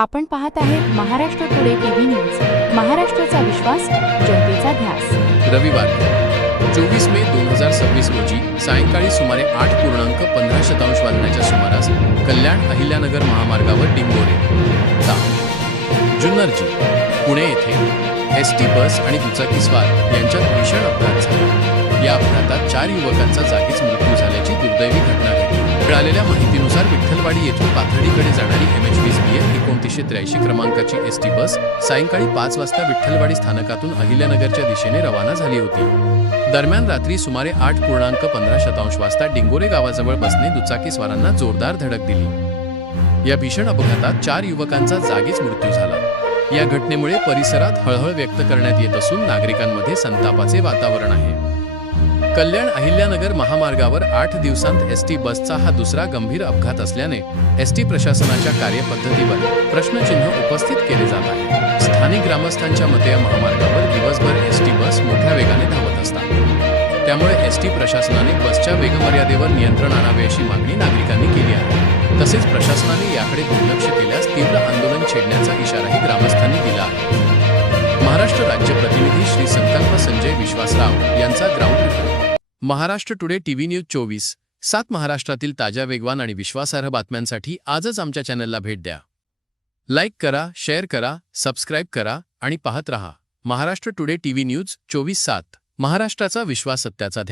आपण पाहत आहे महाराष्ट्र टुडे टीव्ही न्यूज। महाराष्ट्राचा विश्वास, जनतेचा ध्यास। रविवार 24 मे 2026 रोजी सायंकाळी सुमारे 8.15 वाजण्याच्या सुमारास कल्याण अहिल्यानगर महामार्गावर डिंगोरे जुन्नर पुणे येथे एसटी बस आणि दुचाकीस्वार यांच्यात भीषण अपघात झाला। या अपघातात 4 युवकांचा जागीच मृत्यू झाल्याची दुर्दैवी घटना घडली। मिळालेल्या माहितीनुसार विठ्ठलवाडी येथून पाथर्डीकडे जाणारी MH20BL 2983 क्रमांकाची एसटी बस सायंकाळी 5 वाजता विठ्ठलवाडी स्थानकातून अहिल्यानगरच्या दिशेने रवाना झाली होती। दरम्यान रात्री सुमारे 8.15 वाजता डिंगोरे गावाजवळ बसने दुचाकीस्वारांना जोरदार धडक दिली। या भीषण अपघातात 4 युवकांचा जागीच मृत्यू झाला। या घटनेमुळे परिसरात हळहळ व्यक्त करण्यात येत असून नागरिकांमध्ये संतापाचे वातावरण आहे। कल्याण अहिल्यानगर महामार्गावर 8 दिवसांत एसटी बसचा हा दुसरा गंभीर अपघात असल्याने एसटी प्रशासनाच्या कार्यपद्धतीवर प्रश्नचिन्ह उपस्थित केले जात आहे। स्थानिक ग्रामस्थांच्या मते या महामार्गावर दिवसभर एसटी बस मोठ्या वेगाने धावत असतात। त्यामुळे एसटी प्रशासनाने बसच्या वेगमर्यादेवर नियंत्रण आणावे अशी मागणी नागरिकांनी केली आहे। तसेच प्रशासनाने याकडे दुर्लक्ष केल्यास तीव्र आंदोलन छेडण्याचा इशाराही ग्रामस्थांनी दिला आहे। महाराष्ट्र राज्य प्रतिनिधी श्री संकल्प संजय विश्वासराव यांचा ground report. Maharashtra today TV news 24/7 महाराष्ट्रातील ताज्या, वेगवान आणि विश्वासार्ह बातम्यांसाठी आजच आमच्या चॅनलला भेट द्या। लाईक करा, शेअर करा, सबस्क्राईब करा आणि पाहत रहा महाराष्ट्र टुडे टीव्ही न्यूज 24/7। महाराष्ट्राचा विश्वास, सत्याचा ध्यास।